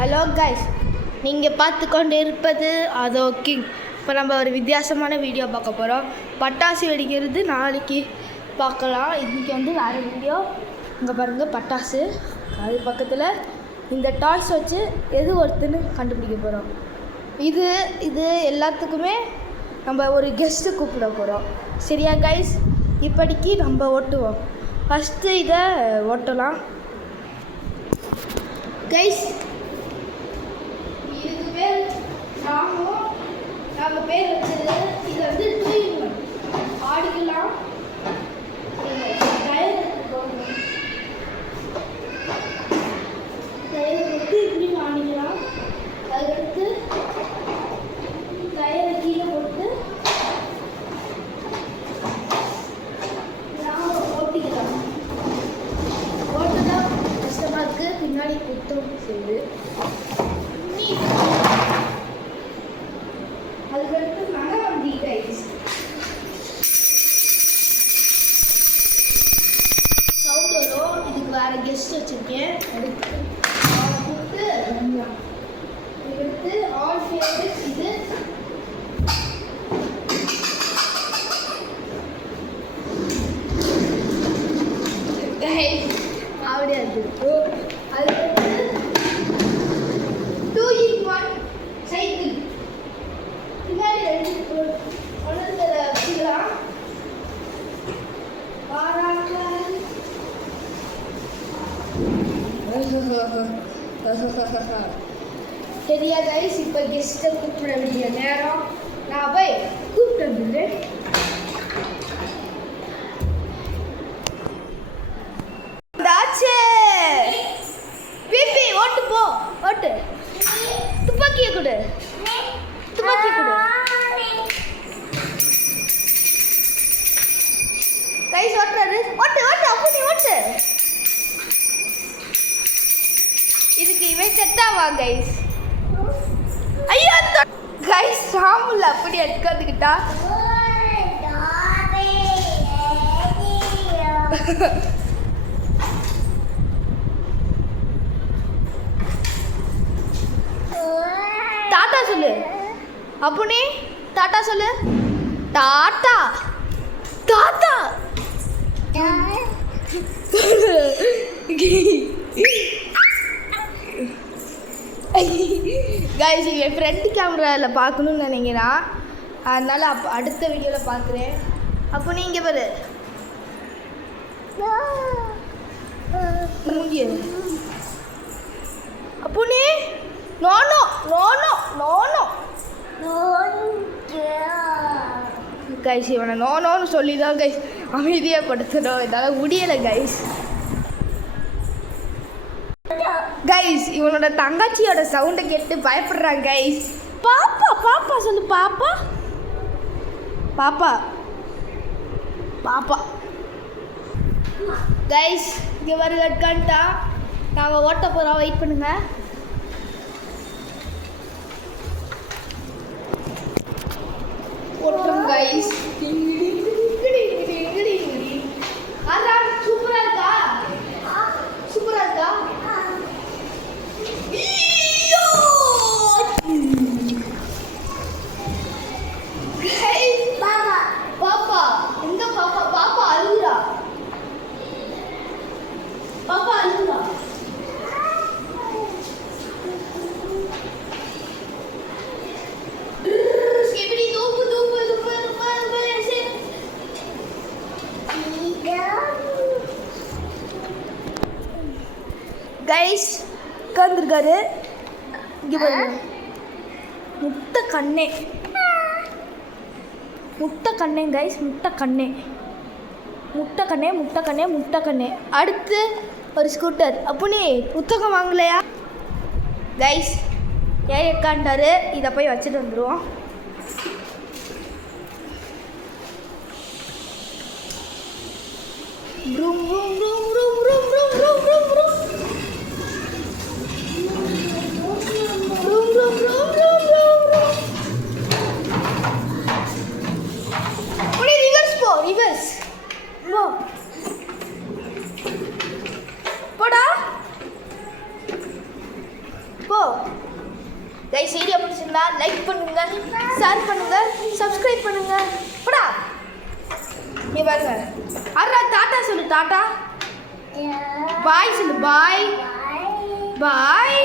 Hello guys, நீங்கள் பார்த்து கொண்டு இருப்பது அதோ கிங். இப்போ நம்ம ஒரு வித்தியாசமான வீடியோ பார்க்க போகிறோம். பட்டாசு வெடிக்கிறது நாளைக்கு பார்க்கலாம். இன்றைக்கி வேறு வீடியோ. இங்கே பாருங்கள், பட்டாசு. அது பக்கத்தில் இந்த டாய்ஸ் வச்சு எது ஒருத்தன்னு கண்டுபிடிக்க போகிறோம். இது எல்லாத்துக்குமே நம்ம ஒரு கெஸ்ட்டு கூப்பிட போகிறோம். சரியா கைஸ்? இப்படிக்கு நம்ம ஓட்டுவோம். ஃபஸ்ட்டு இதை ஓட்டலாம் கைஸ். இதுக்கு பேர் நம்ம பேர் வச்சது. இது 2 in 1 ஆடிக்கலாம். டயர் வந்து இப்படி ஆடிக்கலாம். அதுக்கடுத்து டயரை கீழே போட்டு ஓட்டிக்கலாம். ஓட்டுதான் கஷ்டமாக இருக்குது. பின்னாடி குத்தம் செய்யுது. அதுக்கடுத்து மனவண்டி கைஸ். சவுண்ட் வரும். இதுக்கு வேறு கெஸ்ட் வச்சுருக்கேன். அதுக்கு கூப்பிட்டு இதுக்கடுத்து ஆல் ஃபேவரட் இது. அப்படியே இருக்குது. அதுக்கடுத்து 2 in 1 சைக்கிள். பின்னாடி 2 ஒன்றுல வச்சுக்கலாம். சரியா கைஸ்? இப்போ கெஸ்ட்டை கூப்பிட வேண்டிய நேரம். நான் போய் கூப்பிட்டு வந்துடுறேன். பிபி ஓட்டு போ, ஓட்டு. துப்பாக்கியை கொடு, துப்பாக்கி கொடு. கைஸ் ஓட்டுறாரு. ஓட்டு ஓட்டு, அப்படி ஓட்டு. இதுக்கு இவன் செட்டாவா கைஸ்? ஐயோ கைஸ், சாமுல அப்படி எடுக்காதுக்கிட்டா. டாட்டா சொல்லு அப்புனே. டாட்டா சொல்லு. Tata tata. கைஸ், என் ஃப்ரெண்ட் கேமராவில் பார்க்கணுன்னு நினைக்கிறேன். அதனால் அடுத்த வீடியோவில் பார்க்குறேன். அப்போ நீங்கள் பாரு அப்போனே. நோனோ நோனோ நோனோ கைஸ், இவனை நோனோன்னு சொல்லி தான் கைஸ் அமைதியாக படுத்துடும். இதனால் முடியலை கைஸ். கைஸ், இவனோட தங்கச்சியோட சவுண்டை கேட்டு பயப்படுறாங்க கைஸ். பாப்பா பாப்பா சொல்லு. பாப்பா பாப்பா பாப்பா. கைஸ், இங்கே வர கட்கான்ட்டா. நாங்கள் ஓட்ட போகிறோம். வெயிட் பண்ணுங்க. ஓட்டுறோம் கைஸ். அதான் சூப்பராக இருக்கா? சூப்பராக இருக்கா? பாப்பா எங்க? பாப்பா பாப்பா அழுகுறா. பாப்பா அழுகுறா. கைஸ், உட்காந்துருக்காரு. இங்கே பாருங்க, முட்டை கண்ணே. முட்டை கண்ணே கைஸ், முட்டை கண்ணே, முட்டை கண்ணே, முட்டை கண்ணே, முட்டை கண்ணே. அடுத்து ஒரு ஸ்கூட்டர். அப்போனே புத்தகம் வாங்கலையா கைஸ்? ஏன் உட்காண்டாரு. இதை போய் வச்சுட்டு வந்துடுவோம். Room room room room room room room room room reverse போடா. போ. கைஸ் வீடியோ பிடிச்சிருந்தா லைக் பண்ணுங்க, ஷேர் பண்ணுங்க, சப்ஸ்கிரைப் பண்ணுங்க. போடா நீ பாருங்க. அண்ணா டாட்டா சொல்லு. டாட்டா பாய் சொல்லு. பாய் பாய்.